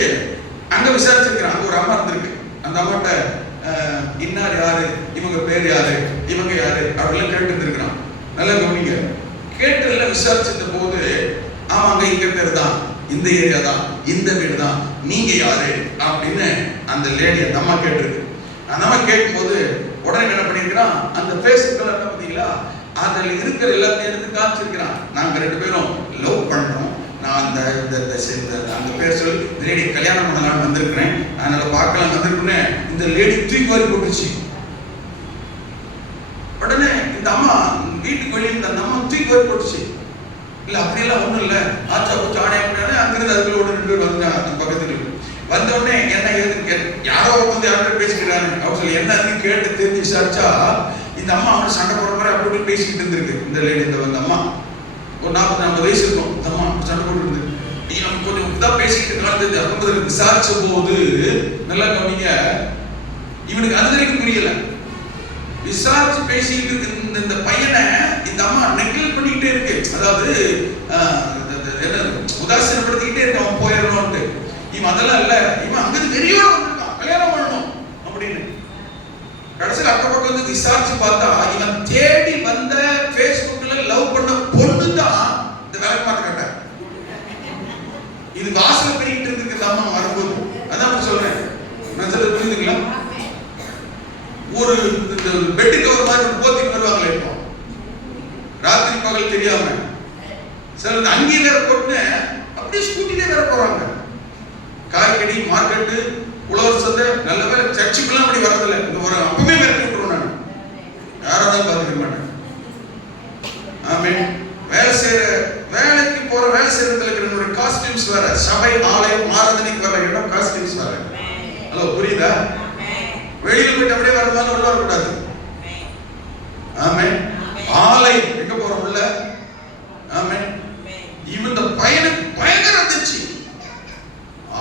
அங்க விசாரிச்சிருக்கிறான். அங்க ஒரு அம்மா இருந்திருக்கு. அந்த அம்மாட்ட இன்னார் யாரு, இவங்க பேர் யாரு, இவங்க யாரு அப்படிலாம் கேட்டு இருந்திருக்கிறான். நல்லா கவனிங்க. கேட்டெல்லாம் விசாரிச்சிருந்த போது ஆமாங்க இங்க பேர் தான், இந்த ஏரியா தான், இந்த வீடு தான், நீங்க யாரு அப்படின்னு அந்த லேடி அந்த அம்மா கேட்டிருக்கு. அந்த அம்மா கேட்கும்போது உடனே என்ன பண்ணிருக்கிறான், அந்த Facebookல என்ன பார்த்தீங்களா, அதுல இருக்கிற எல்லாத்தையும் எடுத்து காமிச்சிருக்கிறான். நாங்க 2 பேரும் லவ் பண்றோம். நான் அந்த பேர் சொல்லி இந்த லேடி கல்யாணம் பண்ணலாம்னு வந்திருக்கிறேன். அதனால பார்க்கலாம் வந்திருக்கிறேன். இந்த லேடி தூக்கி வாரி போட்டுச்சு. உடனே இந்த அம்மா வீட்டுக்கு வெளியே அந்த அம்மா தூக்கி வாரி போட்டுச்சு. இல்ல அப்படியெல்லாம் ஒண்ணும் இல்ல, ஆச்சா பூச்சி ஆடை அப்படின்னா அங்கிருந்து அதுக்குள்ள 2 பேர் வந்துட்டாங்க. அந்த பக்கத்துல வந்த உடனே என்ன ஏதுன்னு யாரோ வந்து யார்கிட்ட பேசிக்கிறாங்க அப்படின்னு சொல்லி என்ன கேட்டு தெரிஞ்சு விசாரிச்சா இந்த அம்மா அவனு சண்டை போடுற மாதிரி அப்படி பேசிக்கிட்டு இருந்திருக்கு. இந்த லேடி இந்த அம்மா ஒரு 40-50 வயசு இருக்கும். இந்த அம்மா சண்டை போட்டு இருந்து கொஞ்சம் இதான் பேசிக்கிட்டு காலத்து அனுபவத்தில் விசாரிச்ச போது நல்லா கவனிங்க, இவனுக்கு அது வரைக்கும் புரியல. விசாரிச்சு பேசிக்கிட்டு இருக்கு இந்த பையனை இந்த அம்மா நெக்லெக்ட் பண்ணிக்கிட்டே இருக்கு. அதாவது என்ன உதாசீனப்படுத்திக்கிட்டே இருக்கு, அவன் போயிடணும்ட்டு. இவன் அதெல்லாம் இல்ல, இவன் அங்கிருந்து வெறியோட வந்திருக்கான் கல்யாணம் பண்ணணும் அப்படின்னு. கடைசியில் அக்கப்பட்டு வந்து விசாரிச்சு பார்த்தா இவன் தேடி வந்த Facebookல லவ் பண்ண பொண்ணு தான் இந்த விளக்கு மாத்த கட்ட. இது வாசல் பண்ணிக்கிட்டு இருக்கு. அம்மா வரும்போது அதான் சொல்றது, பெட் கவர் மாதிரி போத்திட்டு வருவாங்களே இப்போ, ராத்திரி பகல் தெரியாம. சிலர் அங்கேயே வேற போட்டு அப்படியே ஸ்கூட்டிலே வேற போறாங்க. காய்கறி மார்க்கெட்டு, உழவர் சந்தை, நல்ல வேலை சர்ச்சுக்கெல்லாம் அப்படி வரதில்லை. இந்த ஒரு அப்பவே வேற விட்டுருவோம். நான் யாராவது பார்த்துக்க மாட்டேன். ஆமென். வேலை செய்யற வேலைக்கு போற வேலை செய்யறதுல இருக்கிற ஒரு காஸ்டியூம்ஸ் வேற, சபை ஆலயம் ஆராதனைக்கு வர இடம் காஸ்டியூம்ஸ் வேற. ஹலோ, புரியுதா? வெளியில போயிட்டு அப்படியே வரதுனால உள்ள வரக்கூடாது. ஆமென். ஆலயம் எங்க போறோம் உள்ள? ஆமென். இந்த பையனுக்கு பயங்கர அதிர்ச்சி.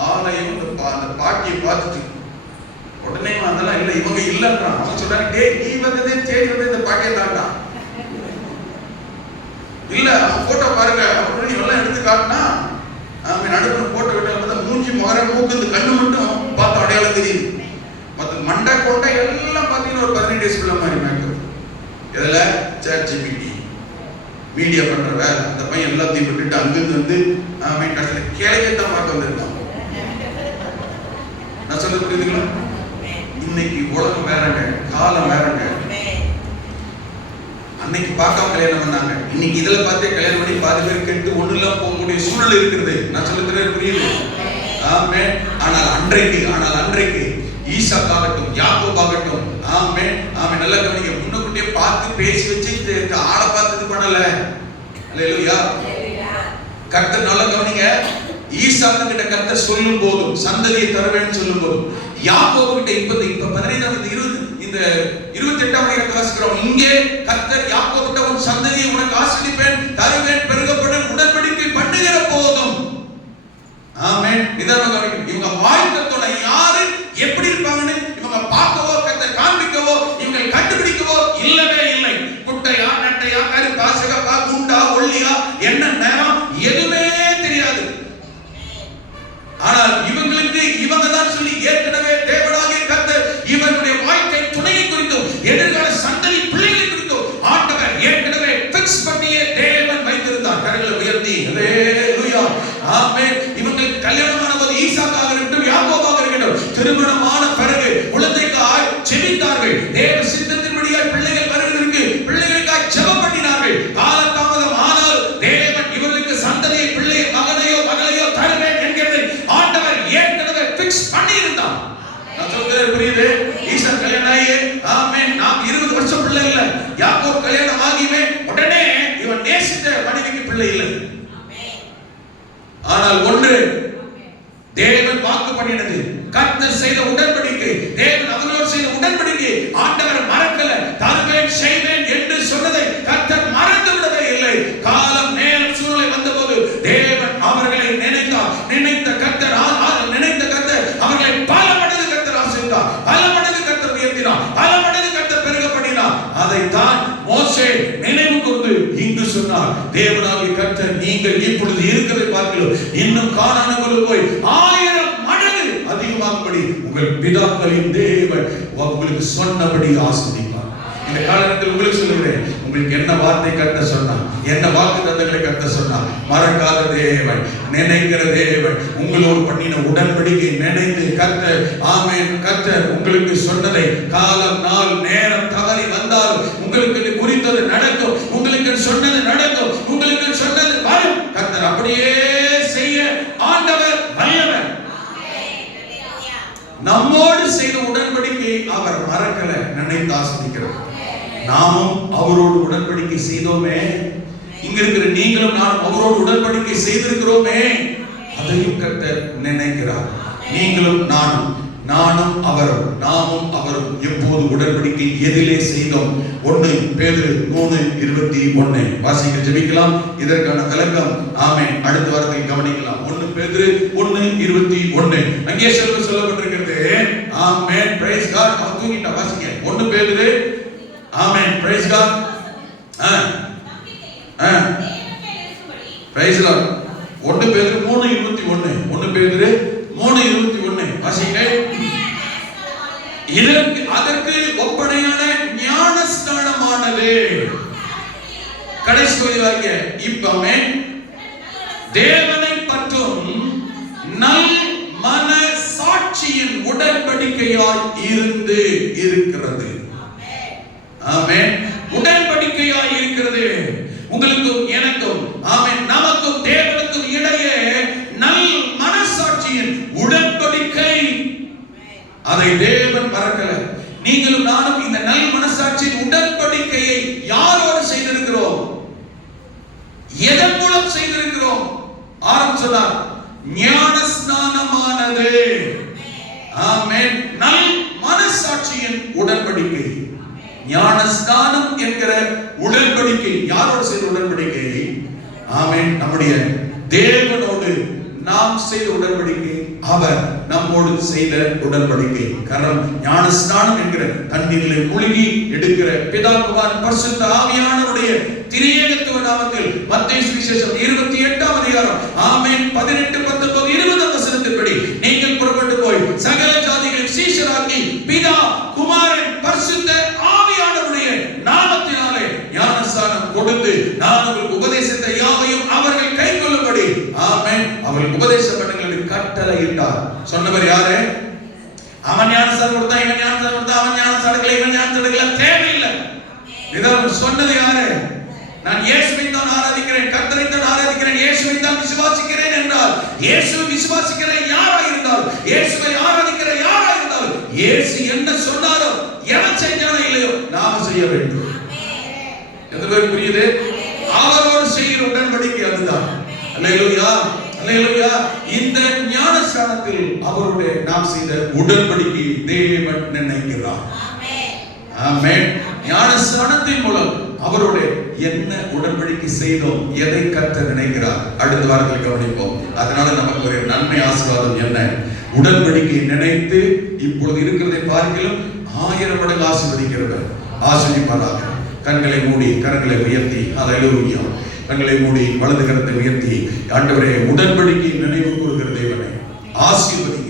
ஆலயம் அந்த பாட்டியை பார்த்துட்டு உடனே அதெல்லாம் இல்லை, இவங்க இல்லைன்றான். அவன் சொல்றாங்க, டே நீ வந்ததே தேடி வந்து இந்த பாட்டியை தாண்டா. இல்ல அவன் போட்டோ பாருங்க அப்படின்னு எல்லாம் எடுத்து காட்டினா, அவன் நடுப்புற போட்டோ விட்டு மூஞ்சி முகர மூக்கு இந்த கண்ணு மட்டும் பார்த்து அடையாளம் தெரியுது. மற்ற மண்டை கொண்டை எல்லாம் பார்த்தீங்கன்னா ஒரு 18 டேஸ் பிள்ளை மாதிரி மேக்கப். இதுல ChatGPT மீடியா பண்ற வேலை. அந்த பையன் எல்லாத்தையும் விட்டுட்டு அங்கிருந்து வந்து அவன் கடைசியில் கேள்வியத்தான் பார்க்க வந்திருக்கான். நான் சொல்ல புரியுதுங்களா? இன்னைக்கு உலகம் வேறங்க, காலம் வேறங்க. அன்னைக்கு பார்க்காம கல்யாணம் பண்ணாங்க, இன்னைக்கு இதுல பார்த்தே கல்யாணம் பண்ணி பாதி பேர் கெட்டு ஒண்ணு இல்லாம போகக்கூடிய சூழல் இருக்கிறது. நான் சொல்ல புரியுது? ஆமென். ஆனால் அன்றைக்கு ஈசாக்காகட்டும் யாக்கோபாகட்டும், ஆமென் ஆமென், நல்ல கவனிங்க, முன்னக்கூட்டியே பார்த்து பேசி வச்சு ஆளை பார்த்து இது பண்ணல. அல்லேலூயா. கர்த்தர் நல்ல கவனிங்க, ஈசாக்கு கிட்ட கர்த்தர் சொல்லும் போதும் சந்ததியை தருவேன்னு சொல்லும் போதும், யாக்கோபு கிட்ட இப்ப 15 இந்த 28ஆம் அதிகாரத்தை வாசிக்கிறோம். இங்கே கர்த்தர் யாக்கோபு கிட்ட உன் சந்ததியை உனக்கு ஆசீர்வதிப்பேன், தருவேன், பெருகப்படும் உடன்படிக்கை பண்ணுகிற போதும். ஆமென். நிதானமா கவனிங்க. இவங்க வாழ்க்கை துணை யாரு, எப்படி இருப்பாங்கன்னு இவங்க பார்க்கவோ கர்த்தர் காண்பிக்கவோ இவங்க கண்டுபிடிக்கவோ இல்லவே இல்லை. குட்டையா நட்டையா கருப்பா சிகப்பா குண்டா ஒல்லியா என்ன நேரம் எதுவுமே தெரியாது. ஆனால் இவங்களுக்கு இவங்க தான் சொல்லி ஏற்கனவே தேவனாகிய கர்த்தர் இவனுடைய வாழ்க்கை துணையை குறித்தும் எதிர்கால சந்ததி பிள்ளைகளை குறித்தும் ஆண்டவர் ஏற்கனவே ஃபிக்ஸ் பண்ணியே தேவன் வைத்திருந்தார். கரங்களை உயர்த்தி அல்லேலூயா. ஆமென். இவங்களுக்கு கல்யாணமான போது ஈசாக்காக இருக்கட்டும் யாக்கோபாக இருக்கட்டும், திருமணமான பிறகு குழந்தைக்காய் ஜெபித்தார்கள். தேவ சித்தத்தின்படியாய் பிள்ளைகள் வருவதற்கு பிள்ளைகளுக்காய் ஜெபம் பண்ணினார்கள். காலதாமதம் ஆனால் தேவன் இவர்களுக்கு சந்ததியை பிள்ளையை மகனையோ மகளையோ தருவேன் என்கிறது ஆண்டவர் ஏற்கனவே ஃபிக்ஸ் பண்ணி இருந்தார். நான் சொல்றது புரியுது? ஈசா கல்யாணம் ஆகி ஆமென் நாம் 20 வருஷம் பிள்ளை இல்ல, யாக்கோப் கல்யாணம் ஆகியுமே உடனே இவன் நேசித்த மனைவிக்கு பிள்ளை இல்லை. ஆனால் ஒன்று தேவன் வாக்கு பண்ணினது, கர்த்தர் செய்த உடன்படிக்கை, தேவன் அவர்களோடு செய்த உடன்படிக்கை ஆண்டவர் மறக்கல. தருவேன் செய்வேன் என்று சொன்னதை கர்த்தர் மறந்து விடவே இல்லை. காலம் நேரம் சூழ்நிலை வந்தபோது தேவன் அவர்களை நினைத்தார். நினைத்த கர்த்தர் அவர்களை பல மடங்கு கர்த்தர் ஆசீர்வதித்தார், பல மடங்கு கர்த்தர் உயர்த்தினார், பல மடங்கு கர்த்தர் பெருக பண்ணினார். அதைத்தான் மோசே நினைவு கூர்ந்து இங்கு சொன்னார், தேவனாகிய கர்த்தர் நீங்கள் இப்பொழுது இருக்கிறதை பார்க்கிறோம், இன்னும் கானானுக்குள்ள போய் 1000 மடங்கு அதிகமாகும்படி உங்கள் பிதாக்களின் தேவன் உங்களுக்கு சொன்னபடி ஆசீர்வதிப்பார். இந்த காலத்தில் உங்களுக்கு சொல்லுகிறேன், உங்களுக்கு என்ன வார்த்தை கர்த்தர் சொன்னார், என்ன வாக்கு தத்தங்களை கர்த்தர் சொன்னார், மறக்காத தேவன், நினைக்கிற தேவன், உங்களோடு பண்ணின உடன்படிக்கை நினைத்து கர்த்தர் ஆமென் கர்த்தர் உங்களுக்கு சொன்னதை காலம் நாள் நேரம் தவறி வந்தால் உங்களுக்கு குறித்தது நடக்கும், உங்களுக்கு சொன்னது நடக்கும், உங்களுக்கு சொன்னது வரும். கர்த்தர் அப்படியே செய்ய ஆண்டவர் வல்லவர். நம்மோடு செய்த உடன்படிக்கை அவர் மறக்கல, நினைத்து ஆசீர்வதிக்கிறார். நாமும் அவரோடு உடன்படிக்கை செய்தோமே, இங்க இருக்கிற நீங்களும் நானும் அவரோடு உடன்படிக்கை செய்திருக்கிறோமே, அதையும் கர்த்தர் நினைக்கிறார். நீங்களும் நானும் அவரும், நாமும் அவரும் எப்போது உடன்படிக்கை எதிலே செய்தோம்? 1 பேதுரு 3:21 வாசிக்க ஜெபிக்கலாம். இதற்கான விளக்கம் ஆமென் அடுத்த வாரத்தில் கவனிக்கலாம். 1 பேதுரு 1:21 அங்கே சொல்லப்பட்டிருக்கிறது. Amen praise God. அவன் தூங்கிட்டா, வாசிங்க 1 பேதுரு. Amen praise God. Praise Lord. 1 பேதுரு 3:21 1 பேதுரு 3:21 வாசிங்க. அதற்கு ஒப்பனையான ஞானஸ்நானமானது கடைசி வரியாக இப்பமே தேவனை பற்றும் நல் மன சாட்சியின் உடன்படிக்கையாய் இருந்து இருக்கிறது. ஆமென். உடன்படிக்கையாய் இருக்கிறது. உங்களுக்கும் எனக்கும், ஆமென், நமக்கும் தேவனுக்கும் இடையே நல் மனசாட்சியின் உடன்படிக்கை. அதை தேவன் மறக்கல. நீங்களும் நானும் இந்த நல் மனசாட்சியின் உடன்படிக்கையை யாரோடு செய்திருக்கிறோம்? எதன் மூலம் செய்திருக்கிறோம்? ஆரம்பிச்சார், ஞான ஸ்நானமானது. ஆமென். நல் மனசாட்சியின் உடன்படிக்கை, ஞான ஸ்நானம் என்கிற உடன்படிக்கை. யாரோடு செய்த உடன்படிக்கை? ஆமென். நம்முடைய தேவனோடு நாம் செய்த உடன்படிக்கை, அவர் நம்மோடு செய்த உடன்படிக்கை. காரணம், ஞான ஸ்நானம் என்கிற தண்ணீரில் மூழ்கி எடுக்கிற பிதா குமாரன் பரிசுத்த ஆவியானவருடைய திரியேகத்துவ நாமத்தில் மத்தேயு சுவிசேஷம் 28ஆம் அதிகாரம், ஆமென், 18, 19, 20 வசனத்தின்படி நீங்கள் புறப்பட்டு போய் சகல ஜாதிகளையும் சீஷராக்கி பிதா குமாரன் பரிசுத்த ஆவியானவருடைய நாமத்தினாலே ஞானஸ்நானம் கொடுத்து நான் உங்களுக்கு உபதேசித்த யாவையும் அவர்கள் கைக்கொள்ளும்படி, ஆமென், அவர்கள் உபதேசம் பண்ணுங்கள் கட்டளையிட்டார். சொன்னவர் யாரு? அவன் ஞானஸ்நானம் கொடுத்தா, இவன் ஞானஸ்நானம் கொடுத்தா, அவன் ஞானஸ்நானம் எடுக்கல, இவன் ஞானஸ்நானம் எடுக்கல, தேவையில்லை. இதான் சொன்னது யாரு? நான் இயேசுவை தான் ஆராதிக்கிறேன், கர்த்தரை தான் ஆராதிக்கிறேன், இயேசுவை தான் விசுவாசிக்கிறேன் என்றால், இயேசுவை விசுவாசிக்கிற யாரா இருந்தால், இயேசுவை ஆராதிக்கிற யாரா இருந்தால், இயேசு என்ன சொன்னாரோ, எவன் செஞ்சானோ இல்லையோ, நாம செய்ய வேண்டும். எத்தனை பேர் புரியுது? அவரோடு செய்கிற உடன்படிக்கை அதுதான். அல்லேலூயா, அல்லேலூயா. இந்த ஞானஸ்நானத்தில் அவரோடு நாம் செய்த உடன்படிக்கை தேவன் நினைக்கிறார். ஆமென். ஞானஸ்நானத்தின் மூலம் அவரோட என்ன உடன்படிக்கை செய்தோம், எதை கர்த்தர் நினைக்கிறார், அடுத்த வாரத்தில் கவனிப்போம். அதனால நமக்கு ஒரு நன்மை ஆசீர்வாதம் என்ன? உடன்படிக்கை நினைத்து இப்பொழுது இருக்கிறதை பார்க்கலாம் 1000 மடங்கு ஆசீர்வதிக்கிறவர். ஆசீர்வதிப்பதாக. கண்களை மூடி கரங்களை உயர்த்தி, அல்லேலூயா, கண்களை மூடி வலது கரத்தை உயர்த்தி, ஆண்டவரே, உடன்படிக்கை நினைவு கூறுகிற தேவனை ஆசீர்வதி.